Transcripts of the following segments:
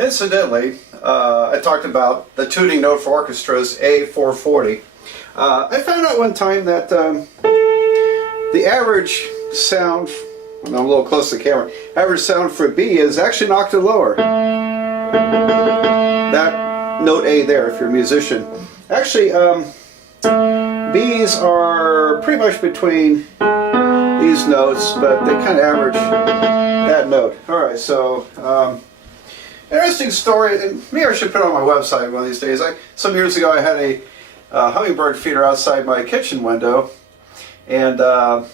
Incidentally, I talked about the tuning note for orchestras, A440. I found out one time that the average sound, I'm a little close to the camera, average sound for B is actually an octave lower. That note A there, if you're a musician. Actually, B's are pretty much between these notes, but they kind of average that note. Alright, so interesting story, and maybe I should put it on my website one of these days. Some years ago I had a hummingbird feeder outside my kitchen window, and I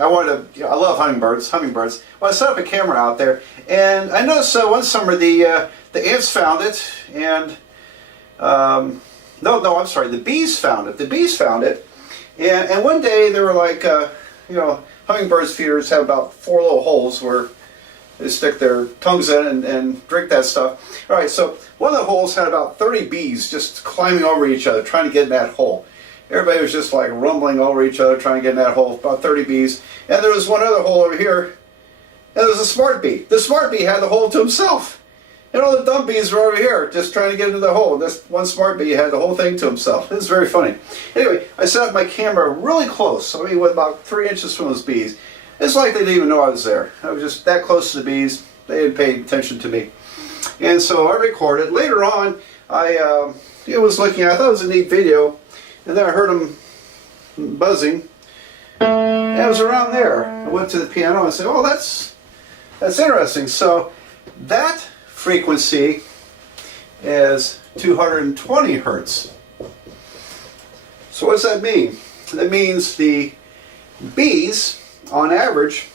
love hummingbirds. Well, I set up a camera out there, and I noticed one summer the ants found it, and no, I'm sorry, the bees found it. The bees found it, and one day they were like, hummingbirds feeders have about 4 little holes where they stick their tongues in and drink that stuff. Alright, so one of the holes had about 30 bees just climbing over each other, trying to get in that hole. Everybody was just like rumbling over each other, trying to get in that hole, about 30 bees. And there was one other hole over here, and there was a smart bee. The smart bee had the hole to himself. And all the dumb bees were over here, just trying to get into the hole. This one smart bee had the whole thing to himself. It was very funny. Anyway, I set up my camera really close, with about 3 inches from those bees. It's like they didn't even know I was there. I was just that close to the bees. They didn't pay attention to me. And so I recorded. Later on, I was looking at it. I thought it was a neat video. And then I heard them buzzing. And it was around there. I went to the piano and said, oh, that's interesting. So that frequency is 220 hertz. So what does that mean? That means the bees, on average,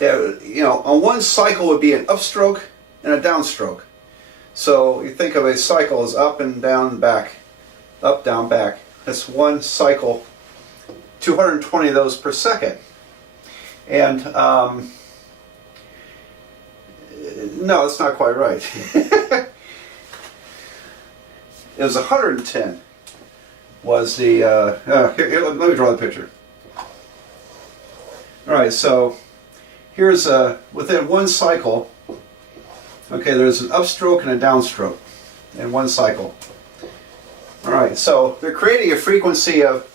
on one cycle would be an upstroke and a downstroke. So you think of a cycle as up and down, back, up, down, back. That's one cycle, 220 of those per second. And no, that's not quite right. It was 110 was the, here, let me draw the picture. Alright, so here's within one cycle, okay, there's an upstroke and a downstroke in one cycle. Alright, so they're creating a frequency of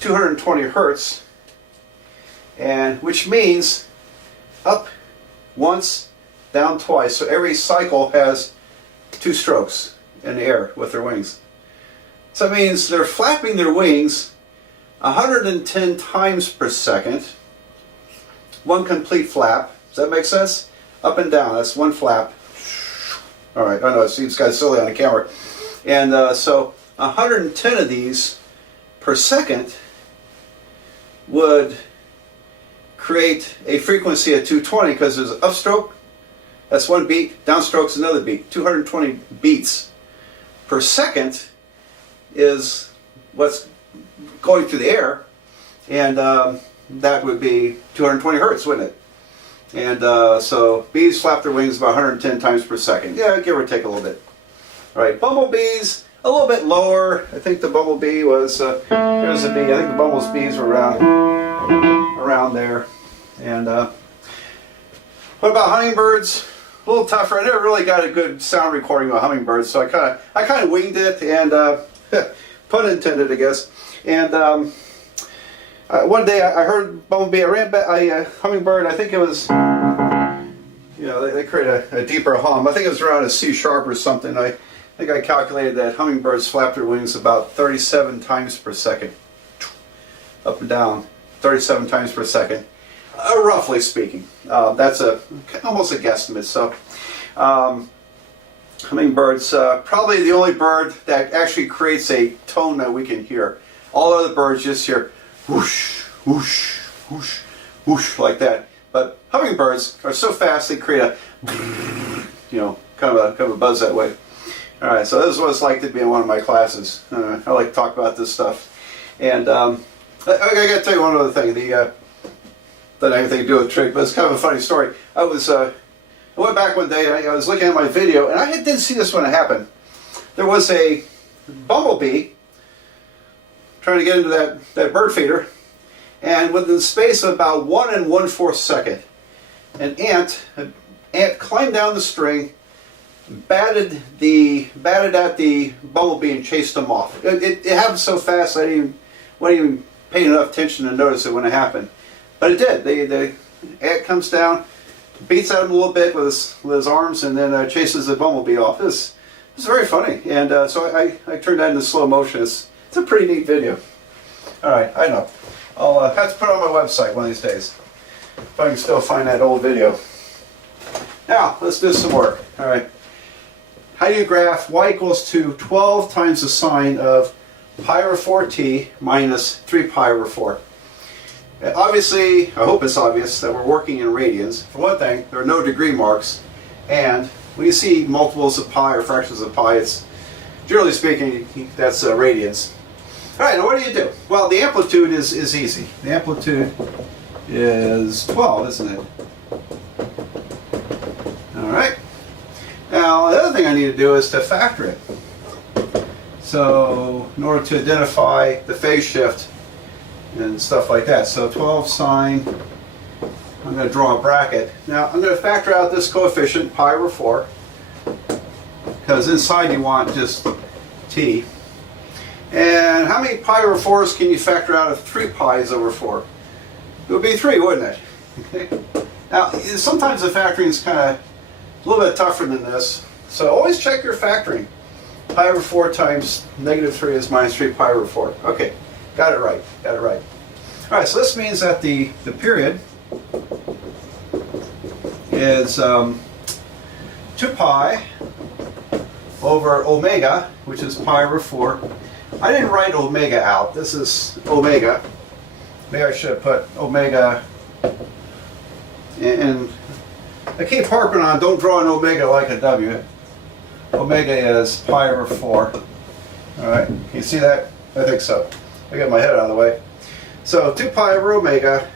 220 hertz, and which means up once, down twice. So every cycle has 2 strokes in the air with their wings. So that means they're flapping their wings 110 times per second. One complete flap. Does that make sense? Up and down. That's one flap. Alright, I know it seems kind of silly on the camera. And so 110 of these per second would create a frequency of 220, because there's an upstroke, that's one beat, downstroke's another beat. 220 beats per second is what's going through the air, and that would be 220 hertz, wouldn't it? And so bees flap their wings about 110 times per second. Yeah, give or take a little bit. All right, bumblebees, a little bit lower. I think the bumblebee was, here's a bee. I think the bumblebees were around there. And what about hummingbirds? A little tougher. I never really got a good sound recording of hummingbirds, so I kind of winged it, and pun intended, I guess. And one day I heard bumblebee. I ran back a hummingbird. I think it was, they create a deeper hum. I think it was around a C sharp or something. I think I calculated that hummingbirds flap their wings about 37 times per second, up and down, 37 times per second, roughly speaking. That's almost a guesstimate. So hummingbirds, probably the only bird that actually creates a tone that we can hear. All other birds just hear whoosh, whoosh, whoosh, whoosh, like that. But hummingbirds are so fast they create a, kind of a buzz that way. All right, so this is what it's like to be in one of my classes. I like to talk about this stuff. And I got to tell you one other thing. Doesn't have anything to do with trig, but it's kind of a funny story. I went back one day, and I was looking at my video, and I didn't see this when it happened. There was a bumblebee trying to get into that bird feeder, and within the space of about 1 1/4 second, an ant ant climbed down the string, batted at the bumblebee and chased them off. It happened so fast I wasn't even paying enough attention to notice it when it happened. But it did. The ant comes down, beats at him a little bit with his arms, and then chases the bumblebee off. It's very funny, and so I turned that into slow motion. It's a pretty neat video. All right, I know. I'll have to put it on my website one of these days, if I can still find that old video. Now, let's do some work. All right. How do you graph y equals to 12 times the sine of pi over 4t minus 3 pi over 4? Obviously, I hope it's obvious that we're working in radians. For one thing, there are no degree marks, and when you see multiples of pi or fractions of pi, it's, generally speaking, that's radians. All right, now what do? Well, the amplitude is easy. The amplitude is 12, isn't it? All right. Now, the other thing I need to do is to factor it. So, in order to identify the phase shift and stuff like that. So, 12 sine, I'm going to draw a bracket. Now, I'm going to factor out this coefficient, pi over 4, because inside you want just t. And how many pi over 4s can you factor out of 3 pi's over 4? It would be 3, wouldn't it? Okay. Now, sometimes the factoring is kind of a little bit tougher than this. So always check your factoring. Pi over 4 times negative 3 is minus 3 pi over 4. Okay, got it right, got it right. All right, so this means that the period is 2 pi over omega, which is pi over 4. I didn't write omega out. This is omega. Maybe I should have put omega in. I keep harping on don't draw an omega like a W. Omega is pi over 4. All right, can you see that? I think so. I got my head out of the way. So 2 pi over omega.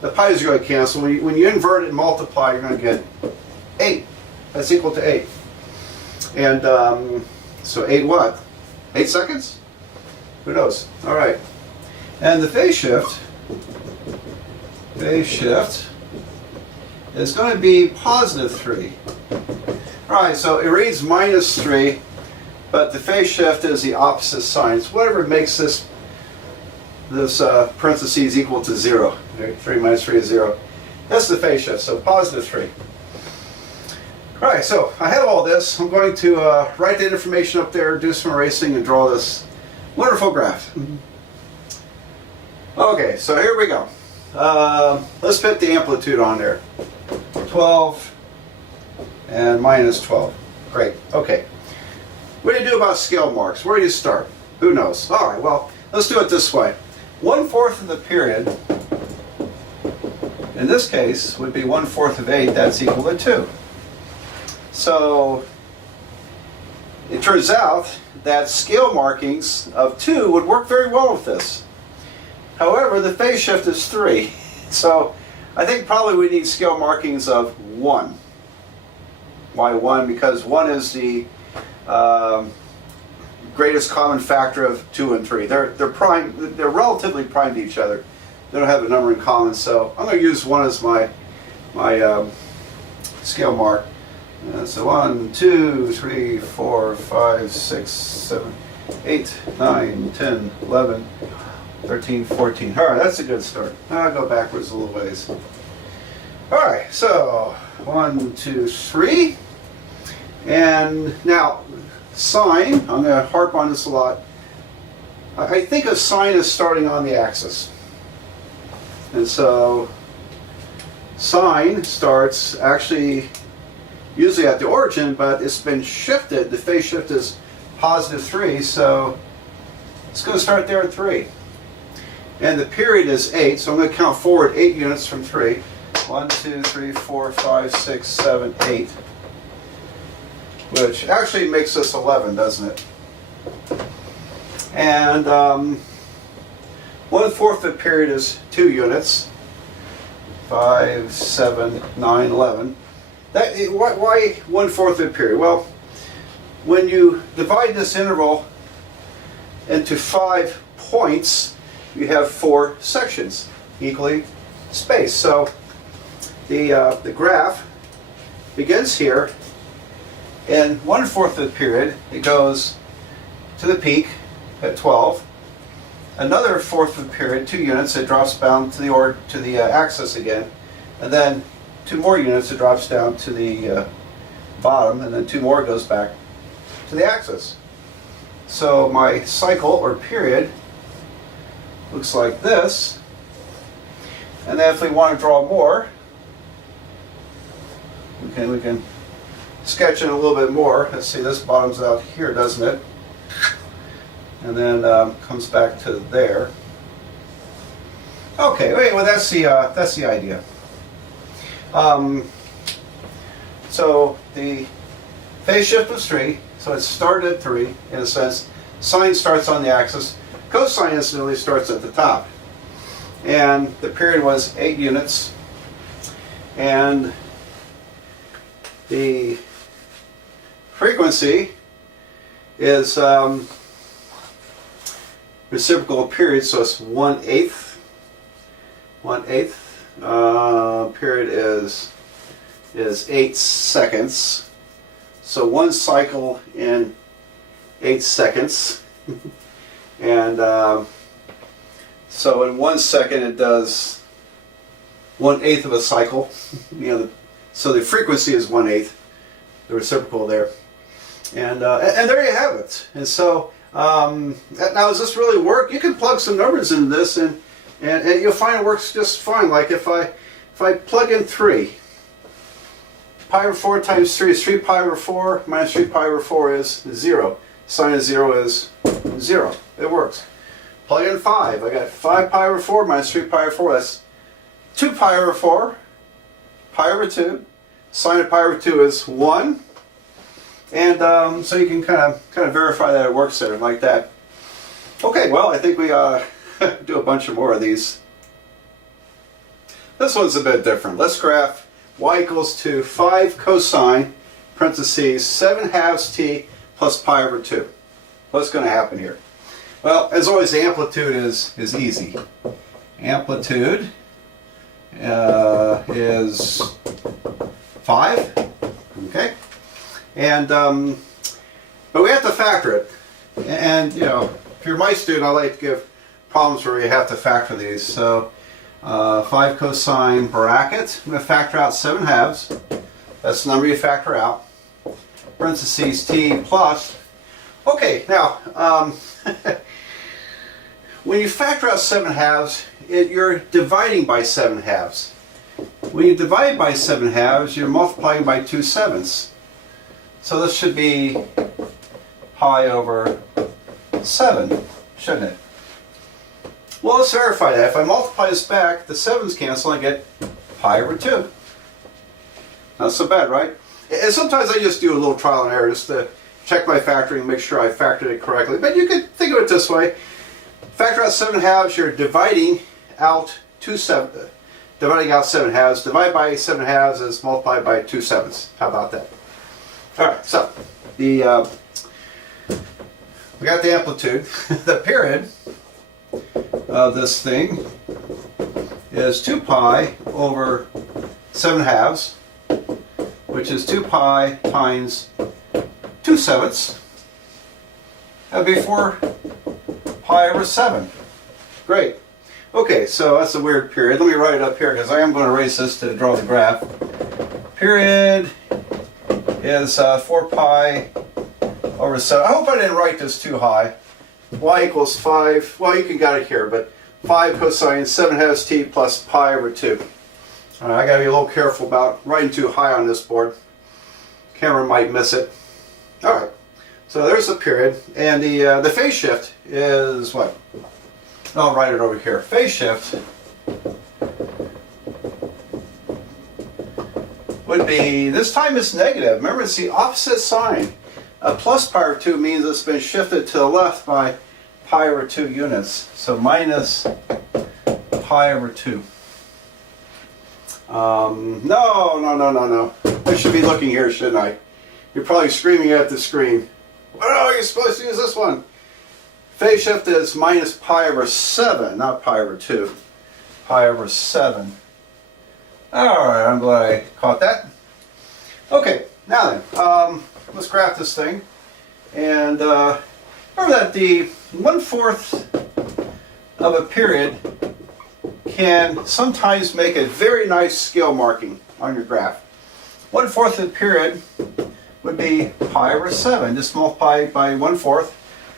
The pi's are going to cancel. When you invert it and multiply, you're going to get 8. That's equal to 8. And so 8 what? 8 seconds? Who knows? All right. And the phase shift is going to be positive 3. All right, so it reads minus 3, but the phase shift is the opposite sign. It's whatever makes this parentheses equal to 0. 3 minus 3 is 0. That's the phase shift, so positive 3. All right, so I have all this. I'm going to write that information up there, do some erasing, and draw this wonderful graph. Okay, so here we go. Let's fit the amplitude on there. 12 and minus 12. Great, okay. What do you do about scale marks? Where do you start? Who knows? All right, well, let's do it this way. 1/4 of the period, in this case, would be 1/4 of 8. That's equal to 2. So it turns out that scale markings of 2 would work very well with this. However, the phase shift is 3. So I think probably we need scale markings of 1. Why 1? Because 1 is the greatest common factor of 2 and 3. They're relatively prime to each other. They don't have a number in common, so I'm going to use 1 as my scale mark. So 1, 2, 3, 4, 5, 6, 7, 8, 9, 10, 11, 13, 14. All right, that's a good start. I'll go backwards a little ways. All right, so 1, 2, 3. And now, sine, I'm going to harp on this a lot. I think of sine as starting on the axis. And so, sine starts actually usually at the origin, but it's been shifted. The phase shift is positive 3, so it's going to start there at 3. And the period is 8, so I'm going to count forward 8 units from 3. 1, 2, 3, 4, 5, 6, 7, 8. Which actually makes this 11, doesn't it? And 1/4 of the period is 2 units. 5, 7, 9, 11. Why 1/4 of the period? Well, when you divide this interval into 5 points, you have 4 sections equally spaced. So the graph begins here. In 1/4 of the period, it goes to the peak at 12. Another fourth of the period, 2 units, it drops down to the axis again, and then 2 more units, it drops down to the bottom, and then 2 more goes back to the axis. So my cycle or period looks like this. And then if we want to draw more, we can sketch it a little bit more. Let's see, this bottoms out here, doesn't it? And then comes back to there. Okay, wait, well that's the idea. So the phase shift was 3, so it started at 3 in a sense. Sine starts on the axis. Cosine incidentally starts at the top. And the period was 8 units. And the frequency is reciprocal period, so it's 1/8. 1/8. Period is 8 seconds. So 1 cycle in 8 seconds. And so in 1 second it does 1/8 of a cycle. So the frequency is 1/8, the reciprocal there. And there you have it. And so now does this really work? You can plug some numbers into this and you'll find it works just fine. Like if I plug in 3, pi over 4 times 3 is 3 pi over 4 minus 3 pi over 4 is 0. Sine of 0 is 0. It works. Plug in 5. I got 5 pi over 4 minus 3 pi over 4. That's 2 pi over 4. Pi over 2. Sine of pi over 2 is 1. And so you can kind of verify that it works there like that. Okay, well I think we do a bunch of more of these. This one's a bit different. Let's graph y equals to 5 cosine parentheses 7/2 t plus pi over 2. What's going to happen here? Well, as always, the amplitude is easy. Amplitude is 5. Okay, and but we have to factor it. And if you're my student, I like to give problems where you have to factor these. So 5 cosine bracket. I'm going to factor out 7/2. That's the number you factor out. Parentheses t plus. Okay, now when you factor out 7/2, you're dividing by 7/2. When you divide by 7/2, you're multiplying by 2/7. So this should be pi over 7, shouldn't it? Well, let's verify that. If I multiply this back, the 7's cancel, I get pi over 2. Not so bad, right? And sometimes I just do a little trial and error just to check my factoring and make sure I factored it correctly. But you could think of it this way. Factor out 7/2, you're dividing out 7/2. Divide by 7/2 is multiplied by 2/7. How about that? Alright, so we got the amplitude. The period of this thing is 2 pi over 7/2, which is 2 pi times 2/7. That'd be 4 pi over 7. Great. Okay, so that's a weird period. Let me write it up here because I am going to erase this to draw the graph. Period is 4 pi over 7. I hope I didn't write this too high. Y equals 5. Well, you can get it here, but 5 cosine 7/2 t plus pi over 2. I got to be a little careful about writing too high on this board. Camera might miss it. All right. So there's the period, and the phase shift is what? I'll write it over here. Phase shift would be, this time it's negative. Remember, it's the opposite sign. Plus pi over 2 means it's been shifted to the left by pi over 2 units. So minus pi over 2. No. I should be looking here, shouldn't I? You're probably screaming at the screen. Oh, you're supposed to use this one. Phase shift is minus pi over 7, not pi over 2. Pi over 7. Alright, I'm glad I caught that. Okay, now then, let's graph this thing. And remember that the 1/4 of a period can sometimes make a very nice scale marking on your graph. 1/4 of the period would be pi over 7. Just multiply by 1/4,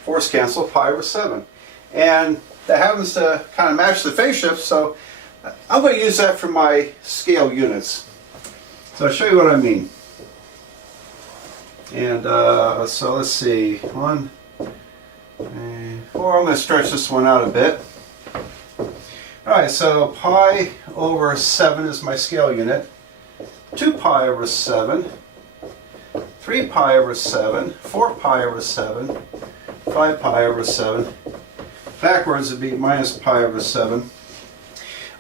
force cancel, pi over 7. And that happens to kind of match the phase shift, so I'm going to use that for my scale units. So I'll show you what I mean. And so let's see, 1, 3, 4. I'm going to stretch this one out a bit. Alright, so pi over 7 is my scale unit. 2 pi over 7, 3 pi over 7, 4 pi over 7, 5 pi over 7. Backwards would be minus pi over 7.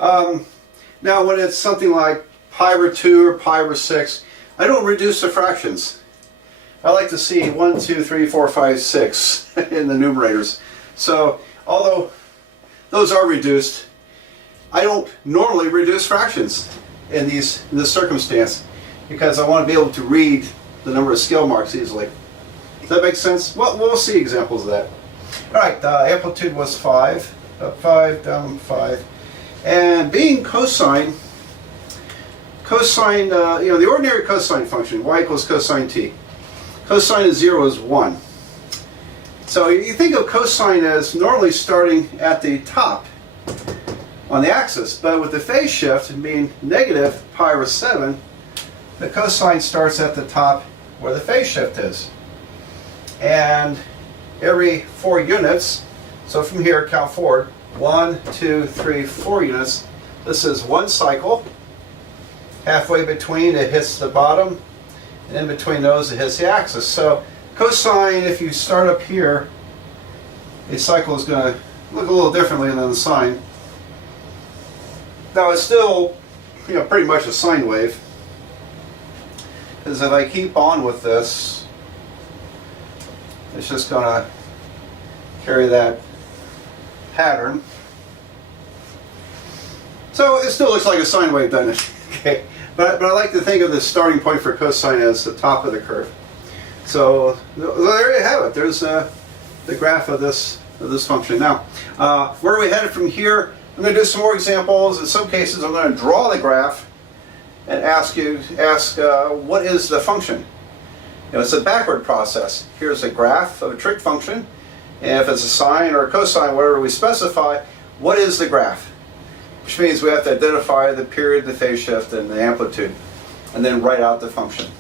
Now when it's something like pi over 2 or pi over 6, I don't reduce the fractions. I like to see 1, 2, 3, 4, 5, 6 in the numerators. So although those are reduced, I don't normally reduce fractions in this circumstance because I want to be able to read the number of scale marks easily. Does that make sense? Well, we'll see examples of that. Alright, the amplitude was 5, up 5, down 5. And being cosine, the ordinary cosine function, y equals cosine t. Cosine of 0 is 1. So you think of cosine as normally starting at the top on the axis, but with the phase shift being negative pi over 7, the cosine starts at the top where the phase shift is. And every 4 units, so from here count forward, 1, 2, 3, 4 units. This is one cycle. Halfway between it hits the bottom, and in between those it hits the axis. So cosine, if you start up here, a cycle is going to look a little differently than the sine. Now it's still, pretty much a sine wave. Because if I keep on with this, it's just going to carry that pattern. So it still looks like a sine wave, doesn't it? Okay. But I like to think of the starting point for cosine as the top of the curve. So there you have it. There's the graph of this function. Now, where are we headed from here? I'm going to do some more examples. In some cases, I'm going to draw the graph and ask what is the function. It's a backward process. Here's a graph of a trig function, and if it's a sine or a cosine, whatever we specify, what is the graph? Which means we have to identify the period, the phase shift, and the amplitude, and then write out the function.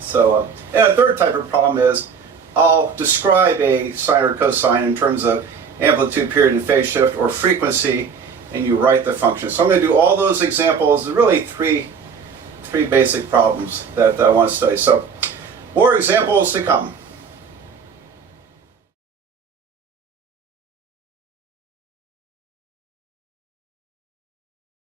So, and a third type of problem is I'll describe a sine or cosine in terms of amplitude, period, and phase shift, or frequency, and you write the function. So I'm going to do all those examples. There's really three basic problems that I want to study. So more examples to come.